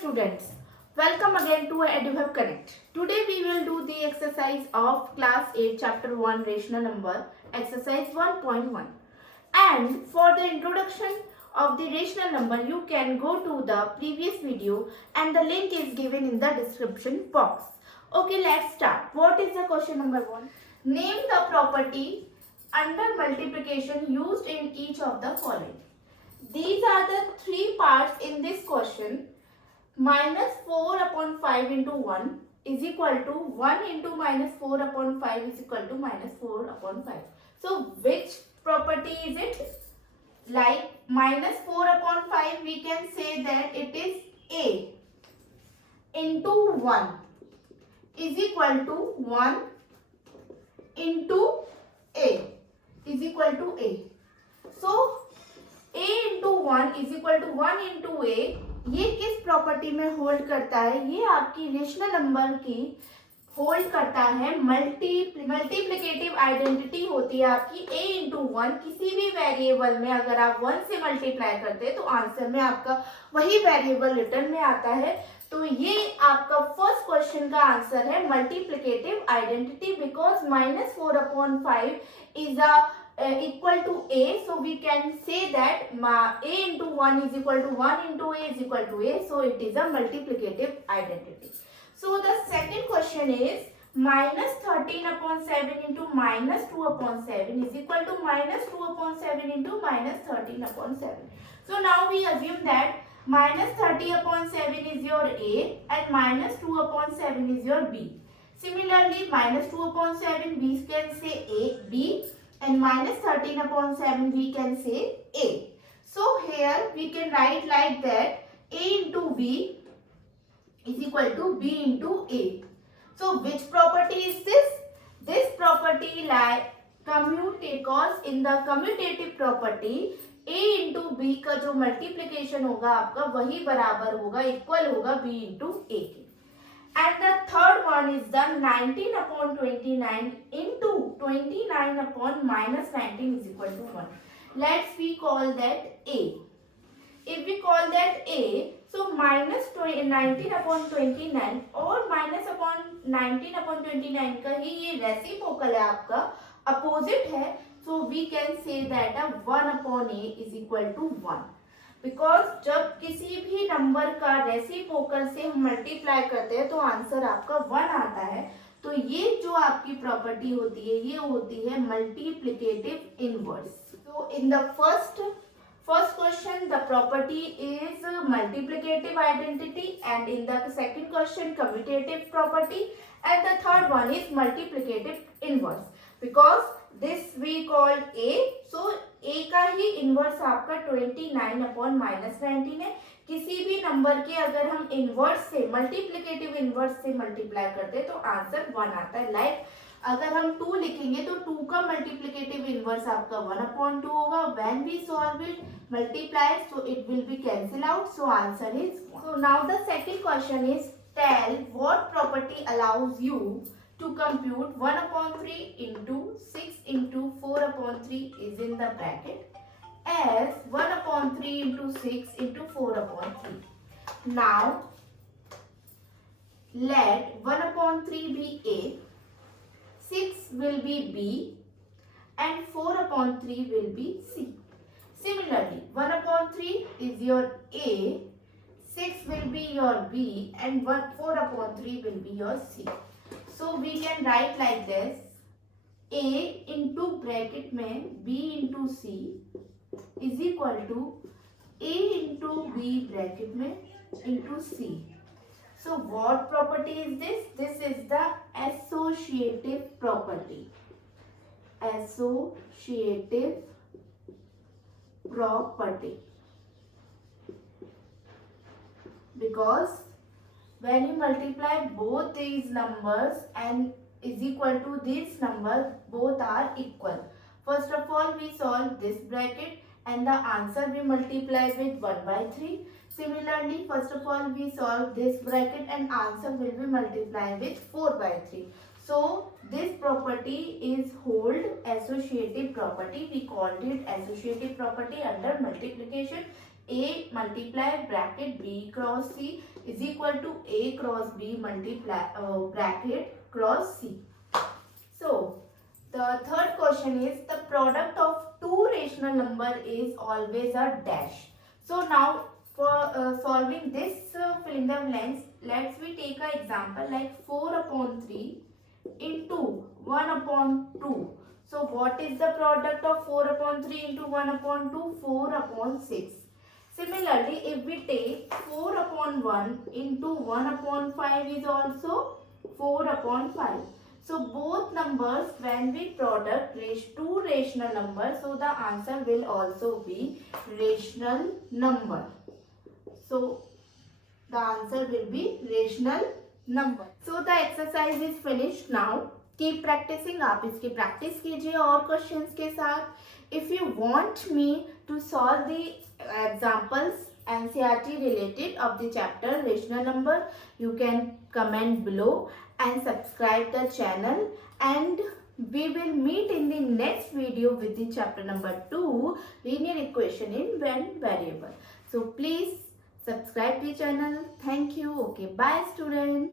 students, welcome again to EduHub Connect. Today we will do the exercise of class 8 chapter 1 rational number exercise 1.1. And for the introduction of the rational number you can go to the previous video and the link is given in the description box. Okay, let's start. What is the question number 1? Name the property under multiplication used in each of the following. These are the three parts in this question. Minus 4 upon 5 into 1 is equal to 1 into minus 4 upon 5 is equal to minus 4 upon 5. So which property is it? Like minus 4 upon 5, we can say that it is A into 1 is equal to 1 into A is equal to A. So A into 1 is equal to 1 into A. ये किस property में hold करता है? ये आपकी rational number की hold करता है मल्टीप्लिकेटिव आइडेंटिटी होती है आपकी a इंटू 1. किसी भी वेरिएबल में अगर आप 1 से मल्टीप्लाई करते हैं तो आंसर में आपका वही वेरिएबल रिटर्न में आता है. तो ये आपका फर्स्ट क्वेश्चन का आंसर है multiplicative identity, because minus 4 upon 5 is equal to A, so we can say that A into 1 is equal to 1 into A is equal to A, so it is a multiplicative identity. So the second question is minus 13 upon 7 into minus 2 upon 7 is equal to minus 2 upon 7 into minus 13 upon 7. So now we assume that minus 30 upon 7 is your A and minus 2 upon 7 is your B. Similarly, minus 2 upon 7 we can say A, B, and minus 13 upon 7 we can say A. So here we can write like that A into B is equal to B into A. So which property is this? This property like because in the commutative property A into B का जो multiplication होगा आपका वही बराबर होगा, equal होगा B into A के. And the third one is the 19 upon 29 into 29 upon minus 19 is equal to 1. Let's we call that A. If we call that A, so minus 19 upon 29 और minus upon 19 upon 29 का ही ये reciprocal है आपका, opposite है. So we can say that 1 upon A is equal to 1. Because जब किसी भी number का रेसिप्रोकल से हम मल्टीप्लाई करते हैं तो आंसर आपका 1 आता है. तो ये जो आपकी प्रॉपर्टी होती है ये होती है मल्टीप्लिकेटिव इनवर्स. तो in the first question the property is multiplicative identity and in the second question commutative property and the third one is multiplicative inverse. Because this we call A, so A का ही inverse आपका 29 upon minus 19 है. किसी भी number के अगर हम inverse से multiplicative inverse से मल्टीप्लाई करते हैं तो आंसर 1 आता है. लाइक अगर हम 2 लिखेंगे तो 2 का मल्टीप्लिकेटिव इनवर्स आपका 1 अपॉन 2 होगा. When we solve it multiply so it will be cancel out, so answer is 1. So now the second question is tell what property allows you to compute 1 upon 3 into 6 into 4 upon 3 is in the bracket as 1 upon 3 into 6 into 4 upon 3. Now let 1 upon 3 be A, 6 will be B and 4 upon 3 will be C. Similarly, 1 upon 3 is your A, 6 will be your B and 4 upon 3 will be your C. So we can write like this, A into bracket में B into C is equal to A into B bracket में into C. So what property is this? This is the associative property. Associative property. Because when you multiply both these numbers and is equal to this number, both are equal. First of all, we solve this bracket and the answer we multiply with 1 by 3. Similarly, first of all, we solve this bracket and answer will be multiplied with 4 by 3. So, this property is hold associative property. We called it associative property under multiplication. A multiply bracket B cross C is equal to A cross B multiply bracket cross C. So the third question is the product of two rational number is always a dash. So now for solving this fill in the blanks, let's we take an example like 4 upon 3 into 1 upon 2. So what is the product of 4 upon 3 into 1 upon 2? 4 upon 6. Similarly, if we take 4 upon 1 into 1 upon 5 is also 4 upon 5. So both numbers when we product two rational numbers, so the answer will also be rational number. So the answer will be rational number. So the exercise is finished now. Keep practicing. आप इसकी practice कीजिए और questions के साथ. If you want me to solve the examples NCERT related of the chapter rational number, you can comment below and subscribe the channel, and we will meet in the next video with the chapter number 2 linear equation in one variable. So please subscribe the channel. Thank you. Okay, bye students.